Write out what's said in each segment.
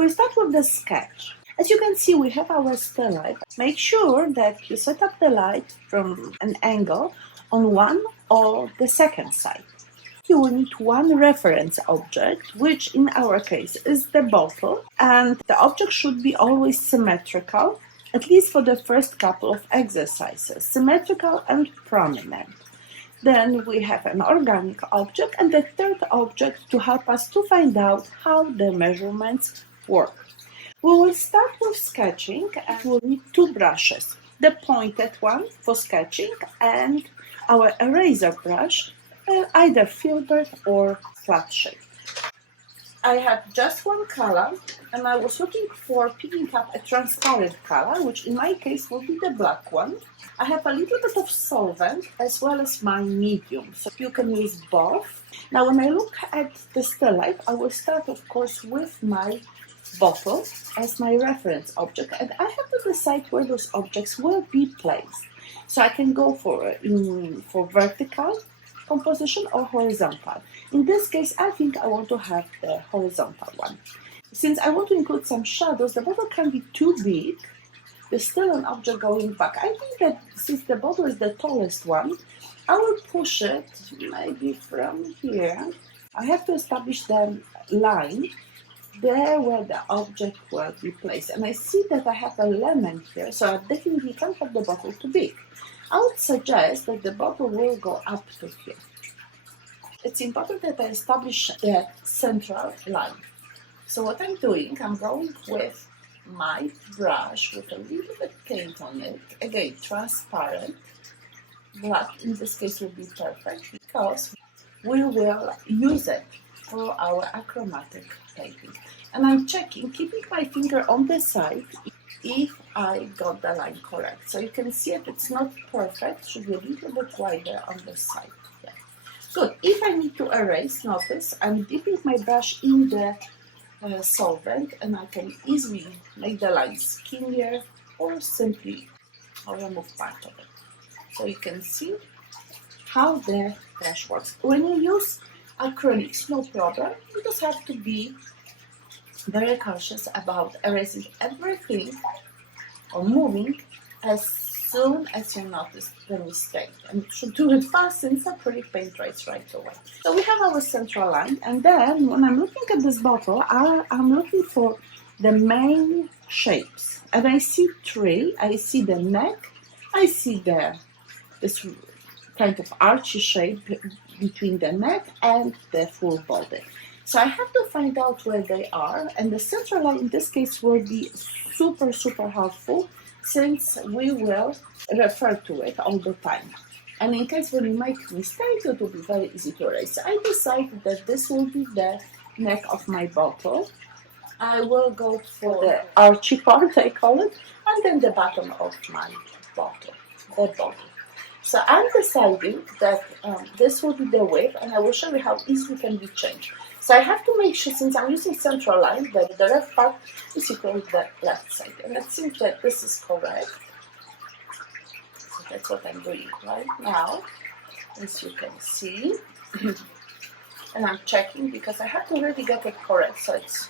We'll start with the sketch. As you can see, we have our still light. Make sure that you set up the light from an angle on one or the second side. You will need one reference object, which in our case is the bottle, and the object should be always symmetrical, at least for the first couple of exercises, symmetrical and prominent. Then we have an organic object and the third object to help us to find out how the measurements work. We will start with sketching and we'll need two brushes. The pointed one for sketching and our eraser brush, either filbert or flat shape. I have just one color and I was looking for picking up a transparent color, which in my case will be the black one. I have a little bit of solvent as well as my medium, so you can use both. Now when I look at the still life, I will start of course with my bottle as my reference object, and I have to decide where those objects will be placed. So I can go for vertical composition or horizontal. In this case, I think I want to have the horizontal one. Since I want to include some shadows, the bottle can be too big. There's still an object going back. I think that since the bottle is the tallest one, I will push it maybe from here. I have to establish the line there where the object will be placed. And I see that I have a lemon here, so I definitely can't have the bottle too big. I would suggest that the bottle will go up to here. It's important that I establish the central line. So what I'm doing, I'm going with my brush with a little bit paint on it. Again, transparent. Black in this case will be perfect because we will use it for our achromatic painting. And I'm checking, keeping my finger on the side, if I got the line correct. So you can see if it's not perfect, it should be a little bit wider on the side. Yeah. Good. If I need to erase, notice I'm dipping my brush in the solvent and I can easily make the line skinnier or simply remove part of it. So you can see how the brush works. When you use acrylics, no problem. You just have to be very cautious about erasing everything or moving as soon as you notice the mistake. And you should do it fast since acrylic paint dries right away. So we have our central line, and then when I'm looking at this bottle, I'm looking for the main shapes. And I see three. I see the neck, I see this kind of archy shape between the neck and the full body. So I have to find out where they are, and the central line in this case will be super helpful since we will refer to it all the time. And in case when you make mistakes, it will be very easy to erase. So I decided that this will be the neck of my bottle. I will go for the archy part, I call it, and then the bottom of my bottle, the bottle. So I'm deciding that this will be the width, and I will show you how easily it can be changed. So I have to make sure, since I'm using central line, that the left part is equal to the left side. And it seems that this is correct. So that's what I'm doing right now, as you can see. And I'm checking because I have to really get it correct. So it's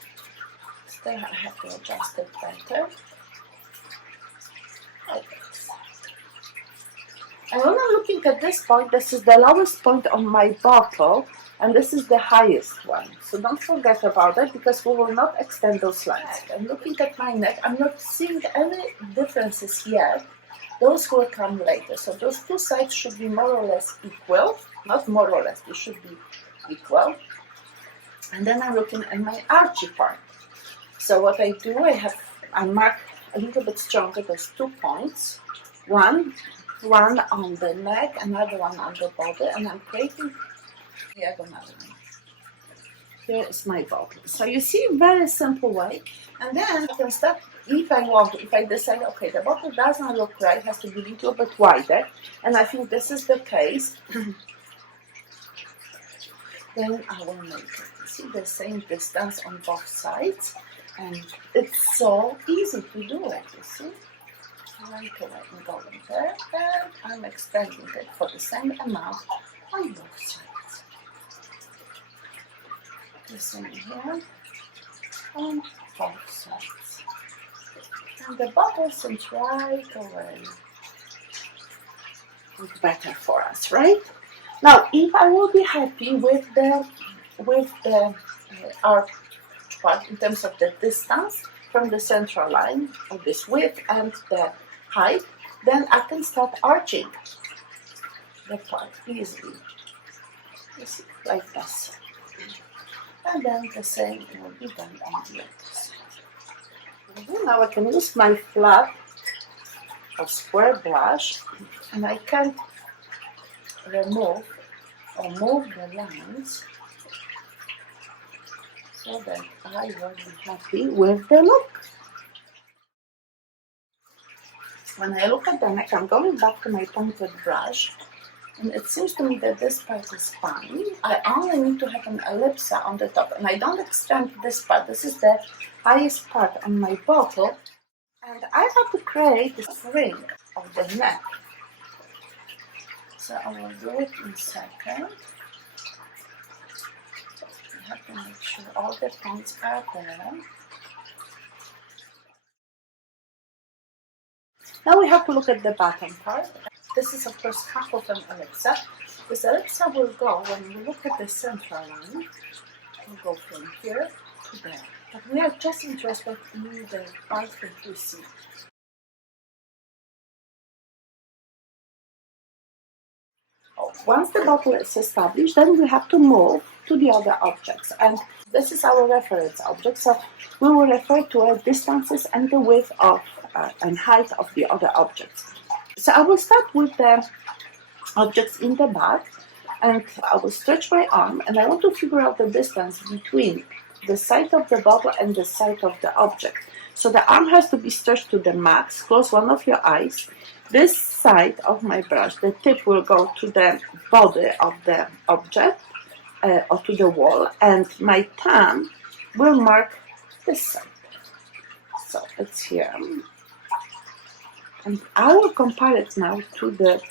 still I have to adjust it better. Like this. And when I'm looking at this point, this is the lowest point on my bottle, and this is the highest one. So don't forget about it because we will not extend those lines. I'm looking at my neck, I'm not seeing any differences yet. Those will come later. So those two sides should be more or less equal. Not more or less, they should be equal. And then I'm looking at my archy part. So what I do, I mark a little bit stronger those 2 points. One on the neck, another one on the body, and I'm creating diagonally. Here is my bottle. So you see, very simple way. And then I can start, if I decide, okay, the bottle doesn't look right, it has to be a little bit wider, and I think this is the case, then I will make it. See the same distance on both sides, and it's so easy to do it, you see. Right away, I'm going there, and I'm extending it for the same amount on both sides. The same here, and both sides. And the bottle seems right away. It's better for us, right? Now, if I will be happy with the arc part in terms of the distance from the central line of this width and the height, then I can start arching the part easily, like this. And then the same will be done on the other side. Now I can use my flat or square brush, and I can remove or move the lines so that I will be happy with the look. When I look at the neck, I'm going back to my pointed brush, and it seems to me that this part is fine. I only need to have an ellipse on the top, and I don't extend this part. This is the highest part on my bottle, and I have to create this ring of the neck. So I will do it in a second. You have to make sure all the points are there. Now we have to look at the bottom part. This is of course half of an ellipse. This ellipse will go, when you look at the central line, it will go from here to there. But we are just interested in the part that we see. Once the bottle is established, then we have to move to the other objects. And this is our reference object, so we will refer to our distances and the width of and height of the other objects. So I will start with the objects in the back, and I will stretch my arm, and I want to figure out the distance between the side of the bottle and the side of the object. So the arm has to be stretched to the max. Close one of your eyes. This side of my brush, the tip will go to the body of the object or to the wall, and my thumb will mark this side. So it's here. And I will compare it now to the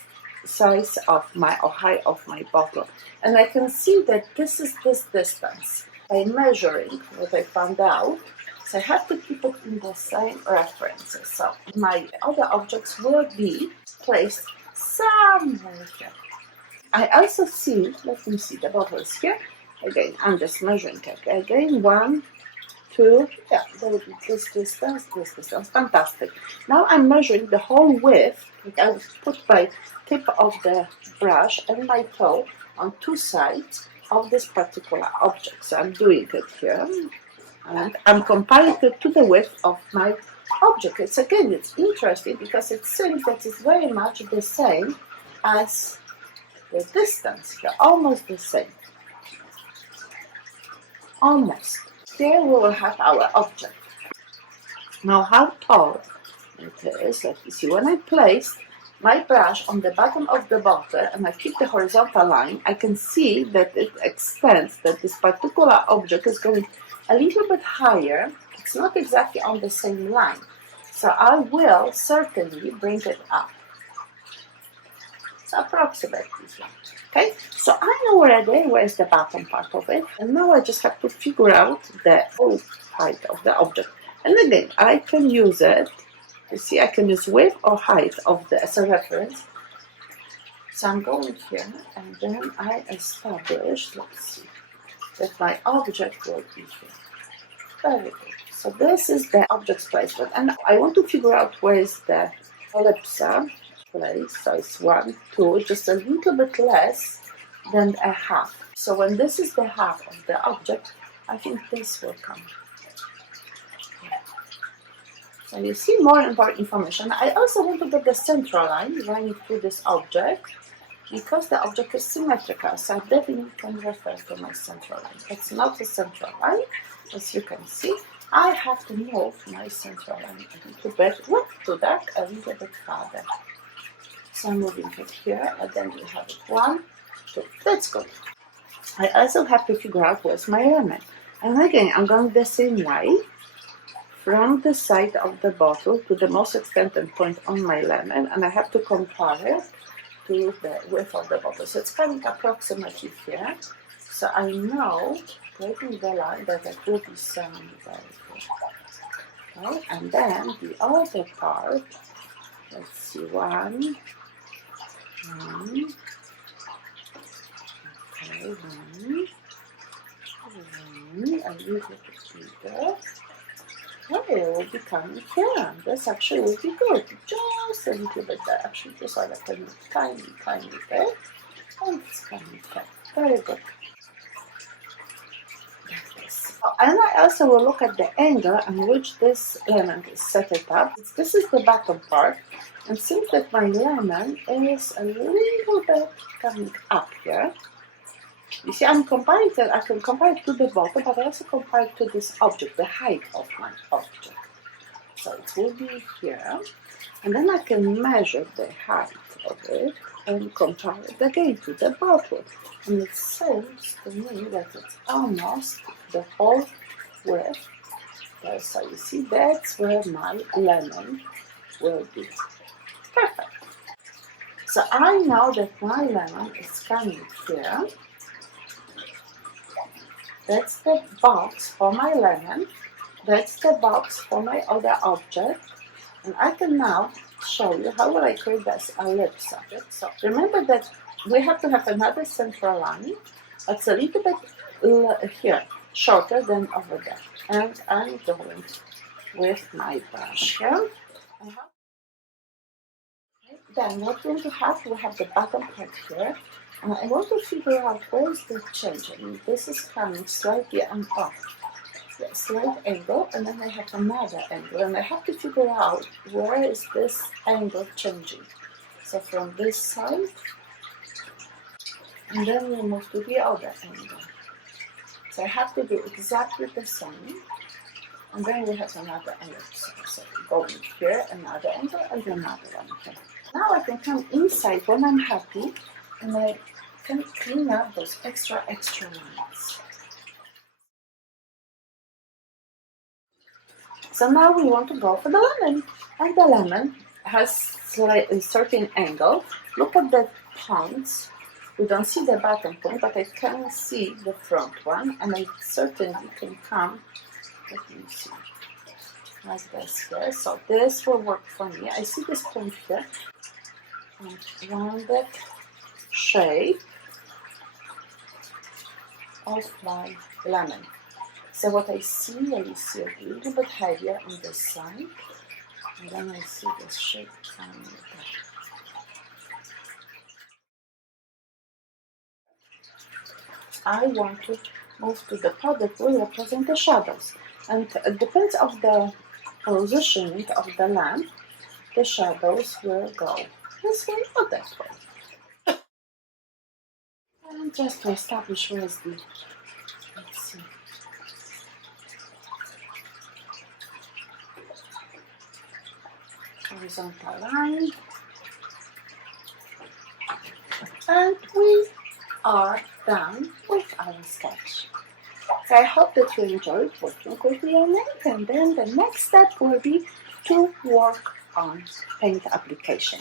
size of my or height of my bottle. And I can see that this is this distance. By measuring what I found out, so I have to keep it in the same references. So my other objects will be placed somewhere here. I also see, let me see, the bottle is here. Again, I'm just measuring it. Again, 1, 2, yeah, there will be this distance, fantastic. Now I'm measuring the whole width. I will put my tip of the brush and my toe on two sides of this particular object. So I'm doing it here, and I'm comparing it to the width of my object. It's interesting because it seems that it's very much the same as the distance here, almost the same. Almost. Here we will have our object. Now how tall it is, let me see. When I place my brush on the bottom of the bottle and I keep the horizontal line, I can see that it extends, that this particular object is going a little bit higher. It's not exactly on the same line. So I will certainly bring it up. So approximately here. Okay, so I know already where's the bottom part of it, and now I just have to figure out the whole height of the object. And again, I can use it. You see, I can use width or height of the as a reference. So I'm going here, and then I establish, let's see, that my object will be here. Very good. So this is the object's placement, and I want to figure out where is the ellipse place. So it's 1, 2, just a little bit less than a half. So when this is the half of the object, I think this will come. So you see more and more information. I also want to get the central line running through this object because the object is symmetrical. So I definitely can refer to my central line. It's not a central line, as you can see. I have to move my central line a little bit, not too dark, a little bit farther. So I'm moving it here, and then we have it 1, 2. That's good. I also have to figure out where's my lemon. And again, I'm going the same way, from the side of the bottle to the most extended point on my lemon, and I have to compare it to the width of the bottle. So it's coming approximately here. So I know, breaking the line, that it will be some very good. Okay, and then the other part, let's see, one, okay, one, a little bit bigger. Okay, it will be coming here. This actually will be good. Just a little bit there. Actually, just like a tiny, tiny bit. And it's coming here. Very good. Like this. And I also will look at the angle on which this lemon is set it up. This is the bottom part. And since that my lemon is a little bit coming up here, you see, I can compare it to the bottom, but I also compare it to this object, the height of my object. So it will be here, and then I can measure the height of it and compare it again to the bottom. And it seems to me that it's almost the whole width there. So you see, that's where my lemon will be. Perfect. So I know that my lemon is coming here. That's the box for my lemon. That's the box for my other object. And I can now show you how will I create this ellipse object. So remember that we have to have another central line. It's a little bit here, shorter than over there. And I'm going with my brush here. Then what we're going to have, we have the bottom part here. And I want to figure out where is the change. I mean, this is coming slightly and up. Yeah, slight angle, and then I have another angle. And I have to figure out where is this angle changing. So from this side, and then we move to the other angle. So I have to do exactly the same. And then we have another angle. So going here, another angle, and another one here. Now I can come inside when I'm happy, and I can clean up those extra lines. So now we want to go for the lemon, and the lemon has a certain angle. Look at the points. We don't see the bottom point, but I can see the front one, and I certainly can come. Let me see. Like this here. So this will work for me. I see this point here. And rounded shape of my lemon. So what I see a little bit heavier on this side, and then I see the shape coming there. I want to move to the part that will represent the shadows, and it depends on the positioning of the lamp. The shadows will go this way or that way. And just to establish where is the, let's see. Horizontal line. And we are done with our sketch. So I hope that you enjoyed working with the ink, and then the next step will be to work on paint application.